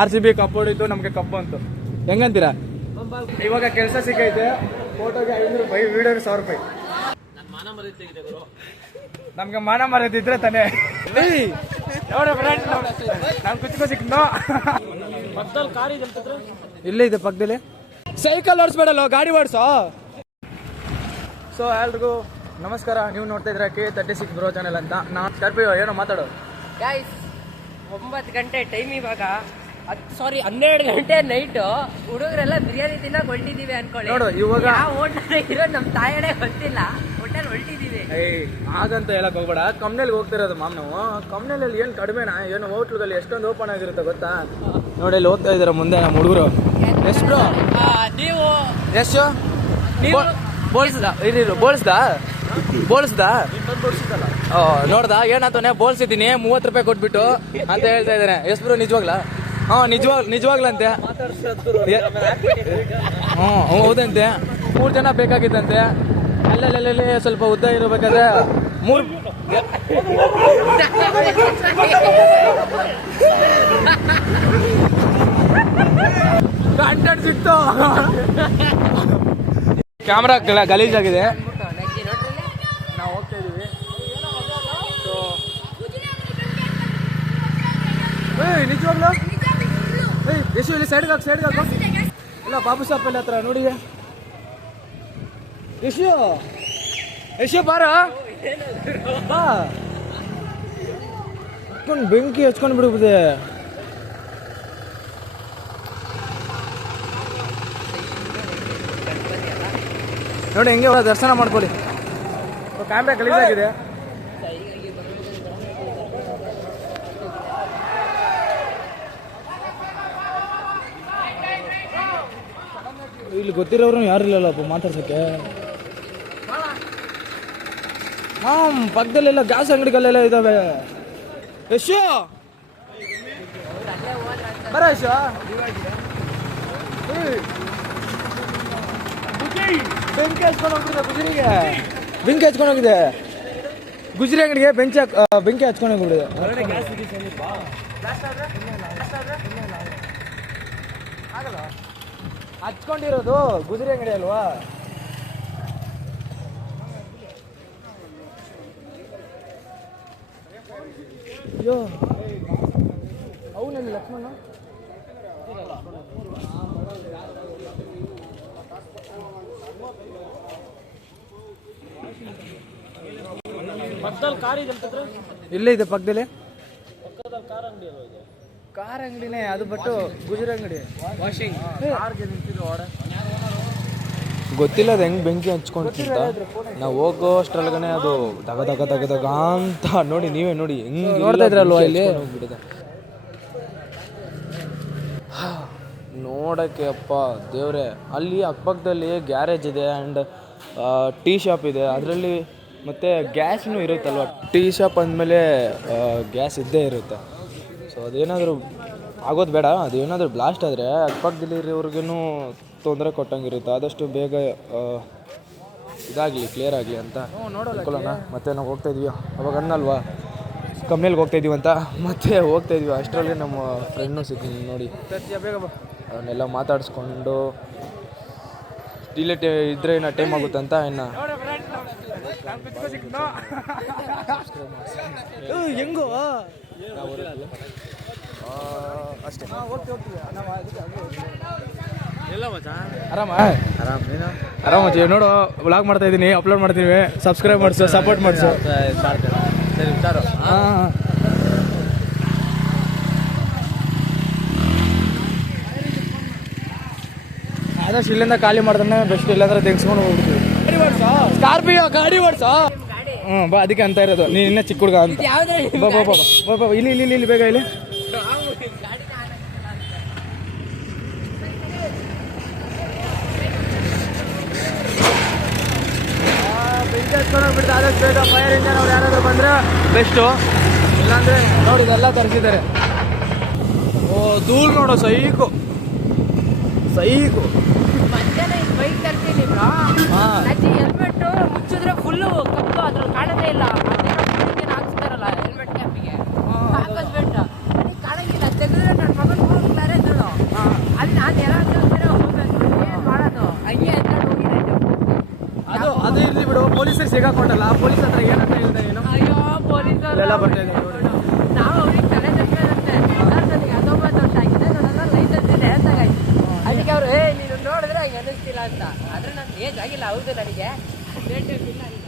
R C B cup ಹೊಡಿತು ನಮಗೆ cup ಅಂತು. ಹೆಂಗಂತೀರಾ? ಇವಾಗ ಕೆಲಸ ಸಿಕ್ಕೈತೆ ಫೋಟೋಗೆ ಐನೂರು ರೂಪಾಯಿ ವಿಡಿಯೋಗೆ ಸಾವಿರ ರೂಪಾಯಿ. ನಮ್ಗೆ ಮಾನ ಮರೆತಿದ್ರೆ ತಾನೇ. ನಾನು ಇಲ್ಲೇ ಇದೆ ಪಕ್ಕದಲ್ಲಿ. ಸೈಕಲ್ ಓಡಿಸ್ಬೇಡಲ್ಲ, ಗಾಡಿ ಓಡಿಸೋ. ಸೊ ಎಲ್ರಿಗೂ ನಮಸ್ಕಾರ. ನೀವು ನೋಡ್ತಾ ಇದ್ರ K thirty six bro channel ಅಂತ. ನಾನು ಏನೋ ಮಾತಾಡೋದು ಗಾಯ್ಸ್ ಒಂಬತ್ತು ಗಂಟೆ ಟೈಮ್ ಇವಾಗ. ಸಾರಿ ಹನ್ನೆರಡು ಗಂಟೆ ನೈಟ್ ಹುಡುಗರೆಲ್ಲ ಬಿರಿಯಾನಿ ತಿನ್ನಕ್ ಹೊಲ್ಟಿದೀವಿ ಅನ್ಕೊಳ್ಳಿ. ನೋಡು, ಇವಾಗ- ಇರೋ ನಮ್ ತಾಯಡೆ ಗೊತ್ತಿಲ್ಲ. ಹೋಟೆಲ್ ಹೊಲ್ಟಿದೀವಿ ಹಾಗಂತ ಹೇಳಕ್ ಹೋಗ್ಬೇಡ. ಕಂಪ್ನಿಲಿ ಹೋಗ್ತಿರೋದು ಮಾಮ್ ನಾವು. ಕಂಪ್ನಿಲಿ ಏನು ಕಡಿಮೆನಾ? ಏನು ಹೋಟ್ಲ್ಗಳಲ್ಲಿ ಎಷ್ಟೊಂದು ಓಪನ್ ಆಗಿರುತ್ತೆ ಗೊತ್ತಾ? ನೋಡಿ ಇಲ್ಲಿ ಹೋಗ್ತಾ ಇದಾರೆ ಮುಂದೆ ನಮ್ಮ ಹುಡುಗರು. ಎಷ್ಟು ನೀವು ಎಷ್ಟು ನೀವು ಬೋಳ್ಸ್ದ? ಇರಿ ಬೋಳ್ಸ್ದ? ಬೋಳ್ಸ್ದ? ನೋಡ್ದ? ಏನಾತವನೆ ಬೋಳ್ಸಿದ್ದೀನಿ. ಮೂವತ್ತು ರೂಪಾಯಿ ಕೊಟ್ಬಿಟ್ಟು ಅಂತ ಹೇಳ್ತಾ ಇದ್ದಾನೆ ಎಷ್ಟು ಬ್ರೋ ನಿಜವಾಗ್ಲ? ಹಾಂ, ನಿಜವಾಗ್ ನಿಜವಾಗ್ಲಂತೆ. ಹ್ಞೂ ಹೌದಂತೆ. ಮೂರು ಜನ ಬೇಕಾಗಿತ್ತಂತೆ ಅಲ್ಲಲ್ಲಲ್ಲಿ ಸ್ವಲ್ಪ ಉದ್ದ ಇರಬೇಕಾದ್ರೆ ಮೂರು ಕಂಟೆಂಟ್ ಸಿಕ್ತು. ಕ್ಯಾಮ್ರಾ ಗಲೀಜಾಗಿದೆ ನಗ್ಗಿ ನೋಡ್ರಿ ನಾವು ಹೋಗ್ತಾ ಇದೀವಿ ಸೊ ಏಯ್ ನಿಜವಾಗ್ಲು ಏಯ್ ಯಶು ಇಲ್ಲಿ ಸೈಡ್ಗೆ ಹಾಕಿ ಸೈಡ್ಗೆ ಹಾಕು. ಇಲ್ಲ ಬಾಬು ಸಾಪಲ್ಲಿ ಹತ್ರ ನೋಡಿ. ಯಶು ಯಶು ಬಾರ. ಬಾ. ಹಚ್ಕೊಂಡು ಬೆಂಕಿ ಹಚ್ಕೊಂಡು ಬಿಡ್ಬೋದೆ ನೋಡಿ ಹೆಂಗೆ ದರ್ಶನ ಮಾಡ್ಕೊಳ್ಳಿ. ಕ್ಯಾಮ್ರಾ ಗಲೀಜಾಗಿದೆ ಇಲ್ಲಿ ಗೊತ್ತಿರೋರು ಯಾರು ಇಲ್ಲಲ್ಲಪ್ಪ ಮಾತಾಡ್ಸೋಕ್ಕೆ. ಹಾಂ, ಪಕ್ಕದಲ್ಲೆಲ್ಲ ಗ್ಯಾಸ್ ಅಂಗಡಿಗಳೆಲ್ಲ ಇದ್ದಾವೆ ಯಶು! ಬರ ಯಶು. ಬೆಂಕಿ ಹಚ್ಕೊಂಡು ಹೋಗಿದೆ ಗುಜರಿಗೆ. ಬೆಂಕಿ ಹಚ್ಕೊಂಡು ಹೋಗಿದೆ. ಗುಜರಿ ಅಂಗಡಿಗೆ ಬೆಂಕಿ ಬೆಂಕಿ ಹಚ್ಕೊಂಡು ಹೋಗ್ಬಿಟ್ಟಿದೆ. ಹಚ್ಕೊಂಡಿರೋದು ಗುಜರಿ ಅಂಗಡಿ ಅಲ್ವಾ? ಅಯ್ಯೋ. ಅವನಲ್ಲಿ ಲಕ್ಷ್ಮಣ ಇಲ್ಲೇ ಇದೆ ಪಕ್ಕದಲ್ಲಿ. ಕಾರ್ ಅಂಗಡಿನೇ ಅದು ಬಟ್ಟು ಗುಜರ ಅಂಗಡಿ. ವಾಷಿಂಗ್ ಗೊತ್ತಿಲ್ಲ ಅದು ಹೆಂಗ್ ಬೆಂಕಿ ಹಚ್ಕೊಂಡ್ಕಿಂತ? ನಾವು ಹೋಗೋ ಅಷ್ಟ್ರೊಳಗನೆ ಅದು ದಗ ದಗ ದಗ ದಗ ಅಂತ. ನೋಡಿ ನೀವೇ ನೋಡಿ ಹೆಂಗ್ ನೋಡ್ತಾ ಇದ್ರಲ್ವಾ ಇಲ್ಲಿ? ನೋಡಕ್ಕೆ ಅಪ್ಪ ದೇವ್ರೆ. ಅಲ್ಲಿ ಅಕ್ಕಪಕ್ಕದಲ್ಲಿ ಗ್ಯಾರೇಜ್ ಇದೆ ಆ್ಯಂಡ್ ಟೀ ಶಾಪ್ ಇದೆ. ಅದರಲ್ಲಿ ಮತ್ತೆ ಗ್ಯಾಸ್ನು ಇರುತ್ತಲ್ವ? ಟೀ ಶಾಪ್ ಅಂದಮೇಲೆ ಗ್ಯಾಸ್ ಇದ್ದೇ ಇರುತ್ತೆ. ಸೊ ಅದೇನಾದರೂ ಆಗೋದು ಬೇಡ ಅದೇನಾದರೂ ಬ್ಲಾಸ್ಟ್ ಆದರೆ ಅಕ್ಕಪಕ್ಕದಲ್ಲಿ ಇರೋರ್ಗು ತೊಂದರೆ ಕೊಟ್ಟಂಗಿರುತ್ತೆ. ಆದಷ್ಟು ಬೇಗ ಇದಾಗಲಿ ಕ್ಲಿಯರ್ ಆಗಲಿ ಅಂತ ಅನ್ಕೊಳ್ಳೋಣ ಮತ್ತೆ ನಾವು ಹೋಗ್ತಾ ಇದೀವಿ. ಅವಾಗ ಅನ್ನಲ್ವಾ? ಕಮ್ಮಿಯಲ್ಲಿ ಹೋಗ್ತಾ ಇದೀವಿ ಅಂತ. ಮತ್ತೆ ಹೋಗ್ತಾ ಇದೀವಿ. ಅಷ್ಟರಲ್ಲಿ ನಮ್ಮ ಫ್ರೆಂಡ್ನು ಸಿಗ್ತೀನಿ ನೋಡಿ. ಬೇಗ ಅವನ್ನೆಲ್ಲ ಮಾತಾಡಿಸ್ಕೊಂಡು ಡಿಲೇಟ್ ಇದ್ರೆ ಇನ್ನು ಟೈಮ್ ಆಗುತ್ತೆ ಅಂತ ಇನ್ನು. ಹೆಂಗೋ? ಅಷ್ಟೇ ಆರಾಮ ಆರಾಮ ಮಚ್ಚಿ ನೋಡು ವ್ಲಾಗ್ ಮಾಡ್ತಾ ಇದ್ದೀನಿ ಅಪ್ಲೋಡ್ ಮಾಡ್ತೀವಿ ಸಬ್ಸ್ಕ್ರೈಬ್ ಮಾಡಿಸು ಸಪೋರ್ಟ್ ಮಾಡಿಸು ಹಾಂ ಆದಷ್ಟು ಇಲ್ಲಿಂದ ಖಾಲಿ ಮಾಡ್ತಾನೆ ಬೆಸ್ಟ್ ಇಲ್ಲಾಂದ್ರೆ ತೆಗ್ಸ್ಕೊಂಡು ಹೋಗ್ಬಿಡ್ತೀವಿ. ಗಾಡಿ ಓಡ್ಸೋ. ಸ್ಕಾರ್ಪಿಯೋ ಗಾಡಿ ಓಡ್ಸೋ. ಹ್ಞೂ ಬಾ ಅದಕ್ಕೆ ಅಂತ ಇರೋದು. ನೀನು ಇನ್ನೂ ಚಿಕ್ಕ ಹುಡುಗ ಅಂತ. ಬಾ ಬಾ ಬಾ ಬಾ ಬಾ ಇಲ್ಲಿ ಇಲ್ಲಿ ಇಲ್ಲಿ ಇಲ್ಲಿ ಬೇಗ ಇಲ್ಲಿ. ಆದಷ್ಟು ಬೇಗ ಫೈರ್ ಇಂಜನ್ ಅವ್ರು ಯಾರಾದರೂ ಬಂದರೆ ಬೆಸ್ಟು ಇಲ್ಲಾಂದರೆ ನೋಡಿ ಇದೆಲ್ಲ ತರಿಸಿದ್ದಾರೆ. ಓ ಧೂಳು ನೋಡೋ ಸೈಕು. ಸೈಕು. ಹೆಲ್ಮೆಟ್ ಹೆಲ್ಮೆಟ್ ಮುಚ್ಚಿದ್ರೆ ಫುಲ್ಲು ಕಪ್ಪು ಅದ್ರಲ್ಲಿ ಕಾಣದೇ ಇಲ್ಲ. ಅದೇನೋ ಹಾಕ್ಸ್ತಾರಲ್ಲ ಹೆಲ್ಮೆಟ್ ಕ್ಯಾಪಿಗೆ ಹಾಕಿಸ್ಬಿಟ್ಟು ನನಗೆ ಕಾಣಂಗಿಲ್ಲ. ತೆಗೆದ್ರೆ ನನ್ನ ಮಗನ ಹುಡುಗ ಬೇರೆ ಇದ್ದಳು ಅಲ್ಲಿ ನಾನು ಎಲ್ಲ ಏನು ಮಾಡೋದು? ಹಂಗೆ ಅಂತ ಅದು ಅದು ಇರಲಿ ಬಿಡು. ಪೊಲೀಸರು ಸಿಗಾಕೊಂಡಲ್ಲ ಪೊಲೀಸ್ ಹತ್ರ ಏನಂತ ಹೇಳ್ದೆ ಏನು? ಅಯ್ಯೋ ಪೊಲೀಸ್ ಎಲ್ಲ ಬರ್ತಾ ಅನ್ನಿಸ್ತಿಲ್ಲ ಅಂತ. ಆದ್ರೆ ನನ್ನ ಏಜ್ ಆಗಿಲ್ಲ ಹೌದು ನನಗೆ. ಡೇಟ್ ಇಲ್ಲ ಈಗ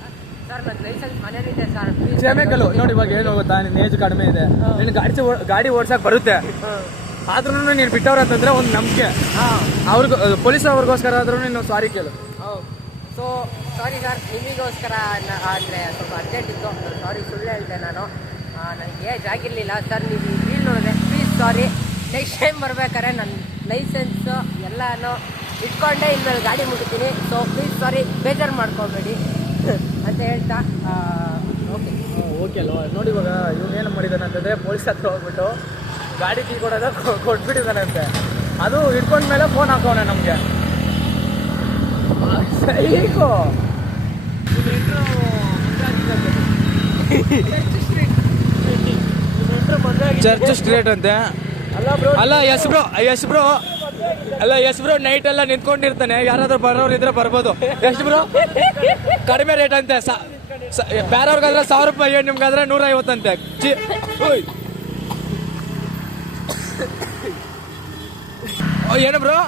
ಸರ್ ನನ್ನ ಲೈಸೆನ್ಸ್ ಮನೇಲಿದೆ ಸರ್ ಕ್ಷಮೆಗಳು. ನೋಡಿ ಇವಾಗ ಏನು ಗೊತ್ತಾ ನಿನ್ನ ಏಜ್ ಕಡಿಮೆ ಇದೆ. ನಿನ್ನ ಗಾಡಿ ಗಾಡಿ ಓಡ್ಸಕ್ ಬರುತ್ತೆ. ಆದ್ರೂ ನೀನು ಬಿಟ್ಟವ್ರ ಅಂತಂದ್ರೆ ಒಂದು ನಂಬಿಕೆ. ಅವ್ರಿಗೂ ಪೊಲೀಸ್ ಅವ್ರಿಗೋಸ್ಕರ ಆದ್ರೂ ನೀನು ಸಾರಿ ಕೇಳು. ಸೊ ಸಾರಿ ಸರ್ ನಿಮಗೋಸ್ಕರ ಅಂದರೆ ಸ್ವಲ್ಪ ಅರ್ಜೆಂಟ್ ಇತ್ತು. ಸಾರಿ ಸುಳ್ಳು ಹೇಳಿದೆ ನಾನು. ನನ್ಗೆ ಏಜ್ ಆಗಿರಲಿಲ್ಲ. ಸರ್ ನೀವು ಫೀಲ್ ನೋಡಿದೆ ಪ್ಲೀಸ್ ಸಾರಿ ನೆಕ್ಸ್ಟ್ ಟೈಮ್ ಬರ್ಬೇಕಾದ್ರೆ ನನ್ನ ಲೈಸೆನ್ಸು ಎಲ್ಲನೂ ಇಟ್ಕೊಂಡೇ ಇನ್ಮೇಲೆ ಗಾಡಿ ಮುಗಿತೀನಿ. ಸೊ ಪ್ಲೀಸ್ ಸಾರಿ ಬೇಜಾರು ಮಾಡ್ಕೋಬೇಡಿ. ಅಂತ ಹೇಳ್ತಾ ಓಕೆ ಓಕೆ ಅಲ್ವಾ? ನೋಡಿ ಇವಾಗ ಇವ್ನು ಏನು ಮಾಡಿದಾನೆ ಅಂತಂದ್ರೆ ಪೊಲೀಸ್ ಹತ್ರ ಹೋಗ್ಬಿಟ್ಟು ಗಾಡಿ ಕೀ ಕೊಡೋದ ಕೊಟ್ಬಿಟ್ಟಿದ್ದಾನಂತೆ ಅದು ಇಟ್ಕೊಂಡ್ಮೇಲೆ ಫೋನ್ ಹಾಕೋಣ ನಮಗೆ. ಸೈಕೋ. ಚರ್ಚ್ ಸ್ಟ್ರೇಟ್ ಅಂತೆ. ಅಲ್ಲ ಎಸ್ ಬ್ರೋ ಎಸ್ ಬ್ರೋ. ಅಲ್ಲ ಎಸ್ ಬ್ರೋ ನೈಟ್ ಎಲ್ಲ ನಿಂತ್ಕೊಂಡಿರ್ತಾನೆ. ಯಾರಾದ್ರೂ ಬರೋರು ಇದ್ರೆ ಬರ್ಬೋದು. ಎಷ್ಟು ಬ್ರೋ ಕಡಿಮೆ ರೇಟ್ ಅಂತೆ. ಬೇರೆಯವ್ರಿಗಾದ್ರೆ ಸಾವಿರ ರೂಪಾಯಿ ನಿಮ್ಗಾದ್ರೆ ನೂರ ಐವತ್ತಂತೆ ಏನು ಬ್ರೋ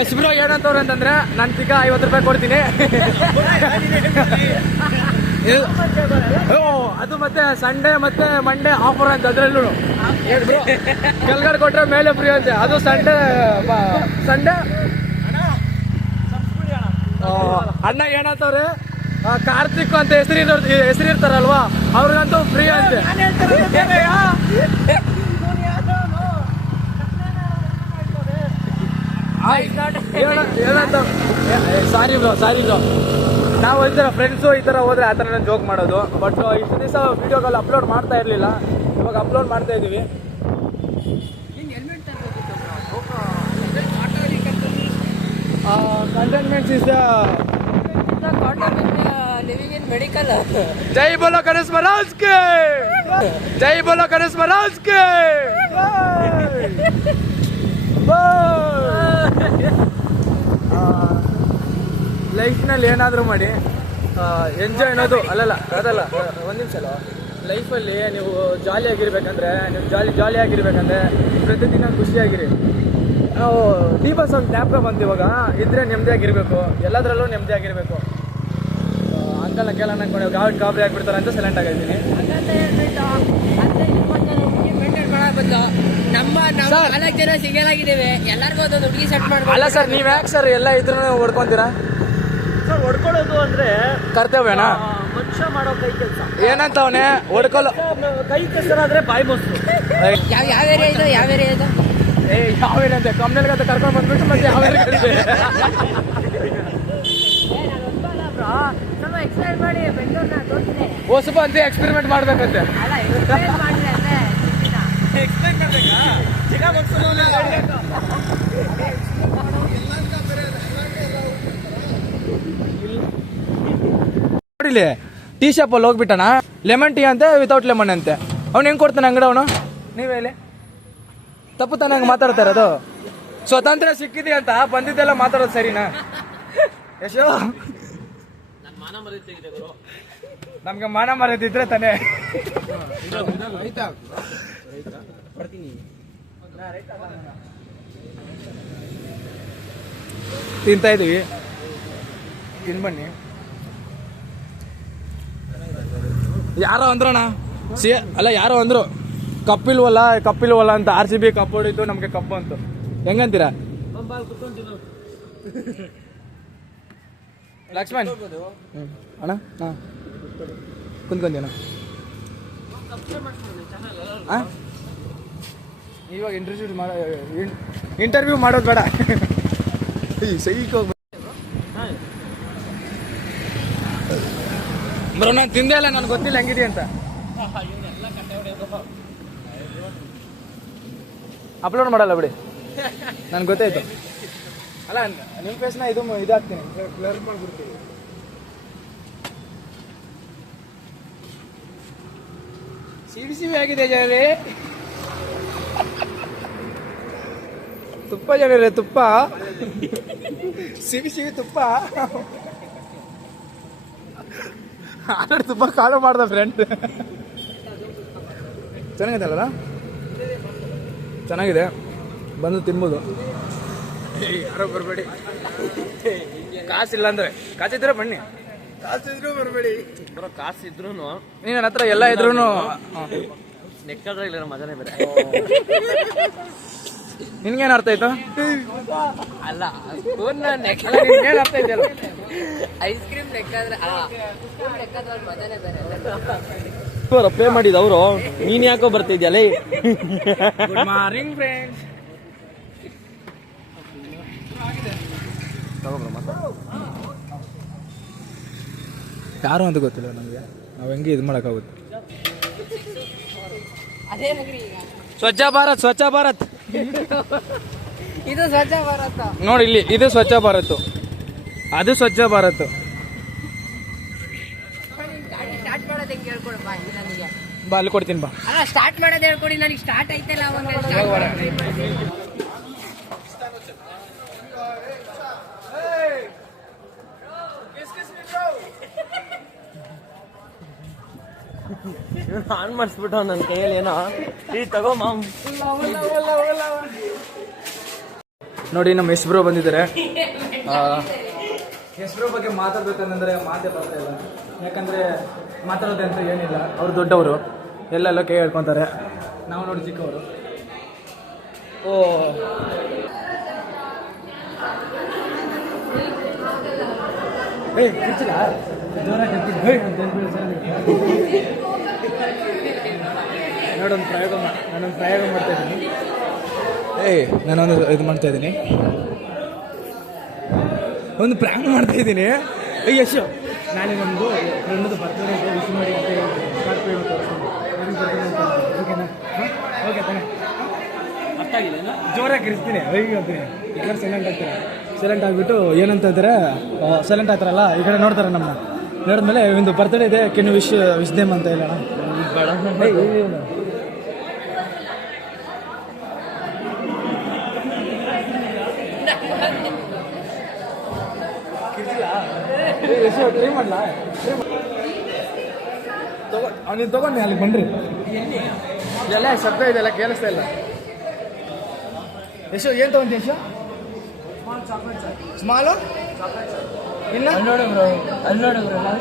ಎಸ್ ಬ್ರೋ ಏನಂತವ್ರು ಅಂತಂದ್ರೆ, ನಾನು ತಿಕ್ಕ ಐವತ್ತು ರೂಪಾಯಿ ಕೊಡ್ತೀನಿ. ಅದು ಮತ್ತೆ ಸಂಡೇ ಮತ್ತೆ ಮಂಡೇ ಆಫರ್ ಅಂತ ಅದ್ರಲ್ಲೂ. ಕೆಳಗಡೆ ಕೊಟ್ರೆ ಮೇಲೆ ಫ್ರೀ ಅಂತೆ. ಅದು ಸಂಡೇ ಸಂಡೇ ಅಣ್ಣ ಏನಂತವ್ರೆ ಕಾರ್ತಿಕ್ ಅಂತ ಹೆಸರು ಹೆಸರು ಇರ್ತಾರಲ್ವಾ? ಅವ್ರಿಗಂತೂ ಫ್ರೀ ಅಂತೆ. ಸಾರಿ ಬ್ರೋ ಸಾರಿ ಬ್ರೋ ನಾವು ಈ ಥರ ಫ್ರೆಂಡ್ಸು ಈ ಥರ ಹೋದರೆ ಆ ಥರ ಜೋಕ್ ಮಾಡೋದು. ಬಟ್ ಇಷ್ಟು ದಿವಸ ವೀಡಿಯೋಗಳು ಅಪ್ಲೋಡ್ ಮಾಡ್ತಾ ಇರಲಿಲ್ಲ. ಇವಾಗ ಅಪ್ಲೋಡ್ ಮಾಡ್ತಾ ಇದ್ದೀವಿ. Containments is living in medical ಜೈ ಬೋಲೋ ಗಣೇಶ್ ಮಹಾರಾಜ್ ಕೆ ಜೈ ಬೋಲೋ ಗಣೇಶ್ ಮಹಾರಾಜ್ ಕೆ ಲೈಫ್ನಲ್ಲಿ ಏನಾದರೂ ಮಾಡಿ ಎಂಜಾಯ್ ಅನ್ನೋದು ಅಲ್ಲಲ್ಲ ಅದಲ್ಲ ಒಂದು ನಿಮಿಷ ಅಲ್ಲ. ಲೈಫಲ್ಲಿ ನೀವು ಜಾಲಿಯಾಗಿರ್ಬೇಕಂದ್ರೆ ನೀವು ಜಾಲಿ ಜಾಲಿಯಾಗಿರ್ಬೇಕಂದ್ರೆ ಪ್ರತಿದಿನ ಖುಷಿಯಾಗಿರಿ. ನಾವು ದೀಪಸ್ ಒಂದು ಜ್ಞಾಪಕ ಬಂತು ಇವಾಗ. ಇದ್ರೆ ನೆಮ್ಮದಿಯಾಗಿರ್ಬೇಕು ಎಲ್ಲದರಲ್ಲೂ ನೆಮ್ಮದಿಯಾಗಿರ್ಬೇಕು ಅಂಕಲ್ನ ಕೇಳೋಣ ಅನ್ಕೊಂಡು ಗಾಬರಿ ಗಾಬರಿ ಆಗಿಬಿಡ್ತಾರೆ ಅಂತ ಸೈಲೆಂಟ್ ಆಗಿದ್ದೀನಿ ನಮ್ಮ ನಾವು ಸರ್. ನಾಲ್ಕು ಜನ ಸಿಂಗಲ್ ಆಗಿದ್ದೇವೆ. ಎಲ್ಲರಿಗೂ ಹುಡುಗಿ ಸೆಟ್ ಅಲ್ಲ ಸರ್ ನೀವು ಯಾಕೆ ಸರ್ ಎಲ್ಲ ಇದ್ರೂ ಹೊಡ್ಕೊಂತೀರಾ? ಹೊಡ್ಕೊಳ್ಳೋದು ಅಂದ್ರೆ ಕರ್ತವ್ಯನ? ಮನುಷ್ಯ ಮಾಡೋ ಕೈ ಕೆಲಸ. ಏನಂತ ಅವನೇ? ಹೊಡ್ಕೊಳ್ಳೋ ಕೈ ಕೆಸರಾದ್ರೆ ಬಾಯಿ ಮೊಸರು ಯಾವ ಯಾವ ಏರಿಯಾ ಇದು? ಯಾವ ಏರಿಯಾ ಇದು? ಏ ಯಾವ ಅಂತ ಕಂಪ್ನಿಗೆ ಅಂತ ಕರ್ಕೊಂಡು ಬಂದ್ಬಿಟ್ಟು ಮತ್ತೆ ಯಾವ ಏ ನಾನು ಒಪ್ಪಲ್ಲ ಬ್ರೋ? ಸ್ವಲ್ಪ ಎಕ್ಸ್ಪ್ಲೈನ್ ಮಾಡಿ ಬೆಂಗಳೂರನ್ನ ತೋರಿಸಿದೆ ಹೊಸಬ ಅಂತ ಎಕ್ಸ್ಪೆರಿಮೆಂಟ್ ಮಾಡ್ಬೇಕಂತೆ. ಅಲ್ಲ ಎಕ್ಸ್ಪ್ಲೈನ್ ನೋಡಿಲಿ ಟೀ ಶಾಪಲ್ಲಿ ಹೋಗ್ಬಿಟ್ಟಣ. ಲೆಮನ್ ಟೀ ಅಂತೆ ವಿತೌಟ್ ಲೆಮನ್ ಅಂತೆ. ಅವ್ನು ಹೆಂಗ್ ಕೊಡ್ತಾನೆ ಅಂಗಡ ಅವನು? ನೀವೇ ಹೇಳಿ. ತಪ್ಪು ತಾನೇ ಹಂಗೆ ಮಾತಾಡ್ತಾ ಇರೋದು. ಸ್ವತಂತ್ರ ಸಿಕ್ಕಿದೆ ಅಂತ ಬಂದಿದ್ದೆಲ್ಲ ಮಾತಾಡೋದು ಸರಿನಾ? ಯಶೋ. ನಮ್ಗೆ ಮಾನ ಮರೆದಿದ್ರೆ ತಾನೇ. ತಿಂತಾ ಇದೀವಿ. ತಿನ್ ಬನ್ನಿ ಯಾರೋ ಅಂದ್ರಣ ಸಿ ಅಲ್ಲ, ಯಾರೋ ಅಂದ್ರು, ಕಪ್ಪಿಲ್ವಲ್ಲ ಕಪ್ಪಿಲ್ವಲ್ಲ ಅಂತ ಆರ್ ಸಿ ಬಿ ಕಪ್ ಹೊಡಿತು, ನಮಗೆ ಕಪ್ ಅಂತು ಹೆಂಗಂತೀರಾ? ಲಕ್ಷ್ಮಣ್. ಅಣ್ಣ, ಹಾಂ. ಕುಂತ್ಕೊಂತೀನ ಇವಾಗ ಇಂಟರ್ವ್ಯೂ ಮಾಡ ಇಂಟರ್ವ್ಯೂ ಮಾಡೋದು ಬೇಡ. ಸೈಕ್ ಬ್ರೋ, ನಾನು ತಿಂದೆ ಇಲ್ಲ, ನನಗೆ ಗೊತ್ತಿಲ್ಲ ಹೆಂಗಿದೆ ಅಂತ. ಅಪ್ಲೋಡ್ ಮಾಡಲ್ಲ, ಬಿಡಿ. ನನ್ಗೆ ಗೊತ್ತಾಯ್ತು. ಅಲ್ಲ ನಿಮ್ಮ ಫೇಸ್ನ ಇದು ಇದಾಗ್ತೀನಿ ಬ್ಲರ್ ಮಾಡ್ಬಿಡ್ತೀನಿ. ಸಿವಿ ಸಿವಿ ಆಗಿದೆ ಜನರೇ? ತುಪ್ಪ ಜನರೇ, ತುಪ್ಪ. ಸಿವಿ ಸಿವಿ ತುಪ್ಪ. ಆಲ್ರೆಡಿ ತುಂಬ ಕಾಳು ಮಾಡ್ದ ಫ್ರೆಂಡ್ ಚೆನ್ನಾಗಿದೆ ಅಲ್ಲ ಚೆನ್ನಾಗಿದೆ. ಬಂದು ತಿನ್ಬೋದು. ಯಾರೋ ಬರಬೇಡಿ. ಕಾಸಿಲ್ಲ ಅಂದ್ರೆ. ಕಾಸಿದ್ರೆ ಬನ್ನಿ. ಕಾಸಿದ್ರು ಬರಬೇಡಿ. ಬರೋ ಕಾಸಿದ್ರು. ಇದ್ರು ನೀನು ನನ್ನ ಹತ್ರ ಎಲ್ಲ ಇದ್ರೂ ಇಲ್ಲ ಮಜಾನೇ ಬೇರೆ. ನಿನ್ಗೇನು ಅರ್ಥ ಆಯ್ತು? ಅಲ್ಲ ಸ್ಪೂನ್ ನಿನ್ಗೇನು ಅರ್ಥ ಆಯ್ತಲ್ಲ? ಐಸ್ ಕ್ರೀಮ್ ಲೆಕ್ಕಾದ್ರೆ ಮಜಾನೇ ಬೇರೆ ಪೇ ಮಾಡಿದ ಅವರು. ನೀನ್ ಯಾಕೋ ಬರ್ತಿದ್ಯಲ್ಲ ಗುಡ್ ಮಾರ್ನಿಂಗ್ ಫ್ರೆಂಡ್ಸ್ ಯಾರು ಅಂತ ಗೊತ್ತಿಲ್ಲ ನಮಗೆ. ನಾವು ಹೆಂಗೆ ಇದು ಮಾಡೋಕ್ಕಾಗುತ್ತೆ ಸ್ವಚ್ಛ ಭಾರತ್ ಸ್ವಚ್ಛ ಭಾರತ್. ಇದು ಸ್ವಚ್ಛ ಭಾರತ. ನೋಡಿ ಇಲ್ಲಿ ಇದು ಸ್ವಚ್ಛ ಭಾರತ್. ಅದು ಸ್ವಚ್ಛ ಭಾರತ್. ಗಾಡಿ ಸ್ಟಾರ್ಟ್ ಮಾಡೋದು ಹೆಂಗೆ ಹೇಳ್ಕೊಡು ಬಾ ಇಲ್ಲಿ ನನಗೆ ಬಾ ಅಲ್ಲಿ ಕೊಡ್ತೀನಿ ಬಾ. ಅಲ್ಲ ಸ್ಟಾರ್ಟ್ ಮಾಡೋದು ಹೇಳ್ಕೊಡಿ ನನಗೆ ಸ್ಟಾರ್ಟ್ ಐತಲ್ಲ ಅವಾಗ ಸ್ಟಾರ್ಟ್ ಆನ್ ಮಾಡಿಸ್ಬಿಟ್ಟು ನನ್ನ ಕೈಯಲ್ಲಿ ಏನೋ ಈ ತಗೋ ಮಾಮ್. ನೋಡಿ ನಮ್ಮ ಹೆಸ್ಬ್ರೋ ಬಂದಿದ್ದಾರೆ. ಹೆಸ್ಬ್ರೋ ಬಗ್ಗೆ ಮಾತಾಡ್ಬೇಕಂದ್ರೆ ಮಾತೇ ಬರ್ತಾ ಇಲ್ಲ. ಯಾಕಂದ್ರೆ ಮಾತಾಡೋದೆ ಅಂತ ಏನಿಲ್ಲ. ಅವ್ರು ದೊಡ್ಡವರು. ಎಲ್ಲೆಲ್ಲ ಕೈ ಹೇಳ್ಕೊತಾರೆ ನಾವು ನೋಡಿ ಚಿಕ್ಕವರು. ಓ. ನೋಡೊಂದು ಪ್ರಯೋಗ ನಾನೊಂದು ಪ್ರಯೋಗ ಮಾಡ್ತಾ ಇದ್ದೀನಿ. ಏಯ್ ನಾನೊಂದು ಇದು ಮಾಡ್ತಾ ಇದ್ದೀನಿ. ಒಂದು ಪ್ರ್ಯಾಂಕ್ ಮಾಡ್ತಾ ಇದ್ದೀನಿ. ಏ ಯಶು. ನಮ್ಮದು ಫ್ರೆಂಡದು ಬರ್ತಡೇ ಇದೆ ವಿಶ್ ಮಾಡಿ ಅಂತ ಓಕೆ ತಾನೆ. ಅರ್ಥ ಆಗಿಲ್ಲ ಜೋರಾಗಿ ಗಿರಿಸ್ತೀನಿ ಅಯ್ಯೋ ಅಂತೀನಿ ಈ ಕಡೆ ಸೈಲೆಂಟ್ ಆಗ್ತಾರೆ? ಸೈಲೆಂಟ್ ಆಗಿಬಿಟ್ಟು ಏನಂತ ಇದ್ದಾರೆ ಸೈಲೆಂಟ್ ಆಗ್ತಾರಲ್ಲ ಈ ಕಡೆ ನೋಡ್ತಾರೆ ನಮ್ಮನ್ನ. ನೋಡಿದ್ಮೇಲೆ ಒಂದು ಬರ್ತಡೇ ಇದೆ. ಕೆನ್ ವಿಶ್ ವಿಶ್ ದೇಮ್ ಅಂತ ಹೇಳೋಣ ಏಯ್, ಏಯ್, ಏಯ್, ಏಯ್. ಟ್ರೈ ಮಾಡಲಾ ತಗೋ ಅವ್ನಿಗೆ ತಗೊಂಡೆ ಅಲ್ಲಿ ಬನ್ರಿ ಎಲ್ಲ ಶಬ್ದ ಇದೆಲ್ಲ ಕೇಳಿಸ್ತಾ ಇಲ್ಲ ಯಶು ಏನು ತಗೊಂಡು ಯಶು ಸ್ಮಾಲು ಇಲ್ಲ ನೋಡು ಬ್ರೋ ಅಲ್ಲಿ ನೋಡು ಬ್ರೋ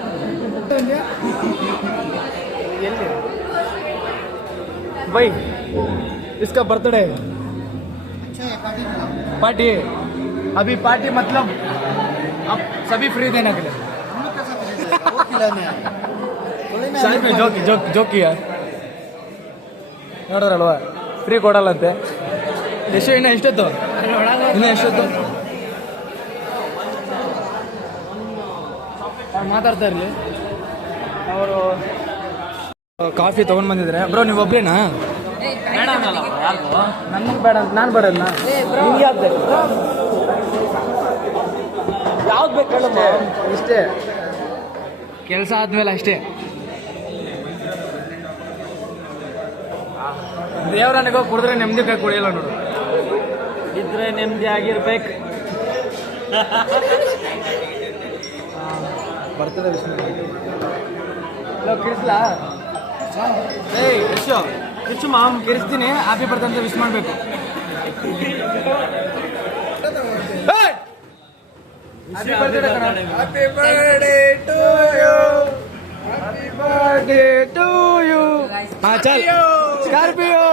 ತಗೊಂಡ್ಯಾ? ಎಲ್ಲಿ ಬೈ इसका बर्थडे पार्टी अभी पार्टी मतलब अब सभी फ्री देने के लिए ಸಾಹೇಬ್ ಜೋಕಿ ಜೋಕಿ ಜೋಕಿಯ ನೋಡೋರಲ್ವಾ? ಫ್ರೀ ಕೊಡಲ್ಲಂತೆ. ಎಷ್ಟು, ಇನ್ನ ಎಷ್ಟೊತ್ತು? ಇನ್ನ ಎಷ್ಟೊತ್ತು? ಮಾತಾಡ್ತಾ ಇರಲಿ. ಅವರು ಕಾಫಿ ತಗೊಂಡ್ ಬಂದಿದ್ರೆ ಬ್ರೋ, ನೀವು ಒಬ್ರೇನಾ? ಅಂತ ನನಗೆ ಬೇಡ, ನಾನು ಬರಲ್ಲ ನಿಮ್ಗೆ ಯಾವ್ದು ಬೇಕು? ಯಾವ್ದು ಬೇಕು ಇಷ್ಟೇ. ಕೆಲಸ ಆದ್ಮೇಲೆ ಅಷ್ಟೇ. ದೇವರನಿಗೋ ಕುಡಿದ್ರೆ ನೆಮ್ಮದಿ ಕೈ ಕುಡಿಯಲ್ಲ ನೋಡು. ಇದ್ರೆ ನೆಮ್ಮದಿ ಆಗಿರ್ಬೇಕು. ಬರ್ತದೆ ವಿಷ್ಣು. ಕಿರಿಸ್ಲಾ? ಏಯ್ ಹೆಚ್ಚು ಮಾಮ್ ಕಿರಿಸ್ತೀನಿ. ಹ್ಯಾಪಿ ಬರ್ತಾ ಅಂತ ವಿಶ್ ಮಾಡಬೇಕು. Happy birthday to you happy birthday to you ಹಾ ಚಲ್. ಸ್ಕಾರ್ಪಿಯೋ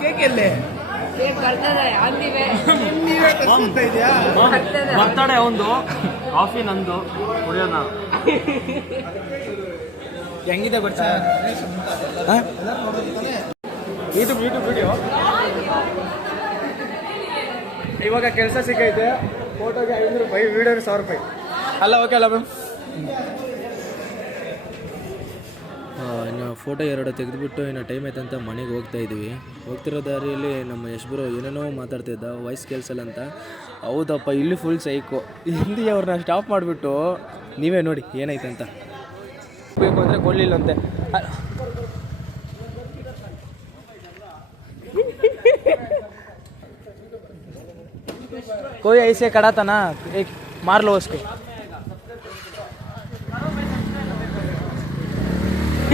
ಕೇಕ್ ಎಲ್ಲೇ ಬರ್ತಡೆ ಒಂದು ಕಾಫಿ ನಂದು ಕುಡಿಯೋಣ. ಹೆಂಗಿದೆ ಗೊತ್ತಾ? ಯೂಟ್ಯೂಬ್ ಯೂಟ್ಯೂಬ್ ವಿಡಿಯೋ ಇವಾಗ ಕೆಲಸ ಸಿಕ್ಕೈತೆ ಫೋಟೋಗೆ ಐನೂರು ರೂಪಾಯಿ ವಿಡಿಯೋಗೆ ಸಾವಿರ ರೂಪಾಯಿ. ಅಲ್ಲ ಓಕೆ ಅಲ್ಲ ಮ್ಯಾಮ್ ಇನ್ನು ಫೋಟೋ ಎರಡು ತೆಗೆದುಬಿಟ್ಟು ಇನ್ನು ಟೈಮ್ ಆಯ್ತಂತ ಮನೆಗೆ ಹೋಗ್ತಾ ಇದ್ವಿ ಹೋಗ್ತಿರೋ ದಾರಿಯಲ್ಲಿ ನಮ್ಮ ಯಶ್ಬರು ಏನೇನೋ ಮಾತಾಡ್ತಿದ್ದ ವಾಯ್ಸ್ ಕೇಳಿಸಲ್ಲ ಅಂತ. ಹೌದಪ್ಪ ಇಲ್ಲಿ ಫುಲ್ ಸೈಕು ಹಿಂದಿ ಅವ್ರನ್ನ ಸ್ಟಾಪ್ ಮಾಡಿಬಿಟ್ಟು ನೀವೇ ನೋಡಿ ಏನಾಯ್ತಂತ. ಬೇಕು ಅಂದರೆ ಕೊಡಲಿಲ್ಲಂತೆ कोई ऐसे खड़ा था ना एक मार लो उसको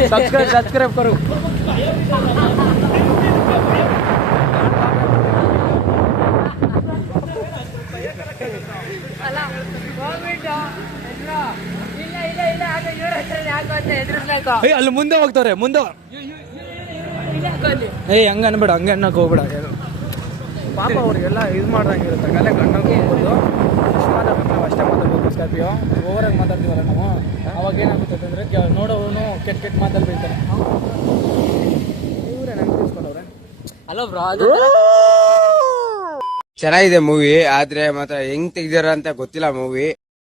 सब्सक्राइब सब्सक्राइब करो ಅಲ್ಲ ಏಯ್ ಅಲ್ಲಿ ಮುಂದೆ ಹೋಗ್ತಾರೆ ಮುಂದೆ ಏ ಹಂಗ ಏಯ್ ಹಂಗೆ ಅನ್ಬೇಡ ಹಂಗ ಅನ್ನಕ್ಕೆ ಹೋಗ್ಬೇಡ. ಪಾಪ ಅವ್ರಿಗೆಲ್ಲ ಇದು ಮಾಡ್ದಂಗಿರುತ್ತೆ ಕಲೆ ಕಣ್ಣಲ್ಲಿ ಹೋಗ್ಬೋದು. ಎಷ್ಟು ಮಾತಾಡ್ಬೇಕು ನಾವು ಅಷ್ಟೇ ಮಾತಾಡ್ಬೇಕು ಸ್ಕಾರ್ಪಿಯೋ ಓವರಾಗಿ ಮಾತಾಡ್ತೀವಲ್ಲ ನಾವು. ಅವಾಗ ಏನಾಗುತ್ತೆ ಅಂದರೆ ನೋಡೋನು ಕೆಟ್ಟ ಕೆಟ್ಟ ಮಾತಲ್ಲಿ ಬೀಳ್ತಾನೆ. ಇವರೇ ನಂಗೆ ತಿಳಿಸ್ಕೊಂಡವ್ರೆ? ಹಲೋ ಬ್ರೋ ಅದು ಚೆನ್ನಾಗಿದೆ ಮೂವಿ ಆದ್ರೆ ಮಾತ್ರ ಹೆಂಗ್ ತೆಗ್ದಾರ ಅಂತ ಗೊತ್ತಿಲ್ಲ ಮೂವಿ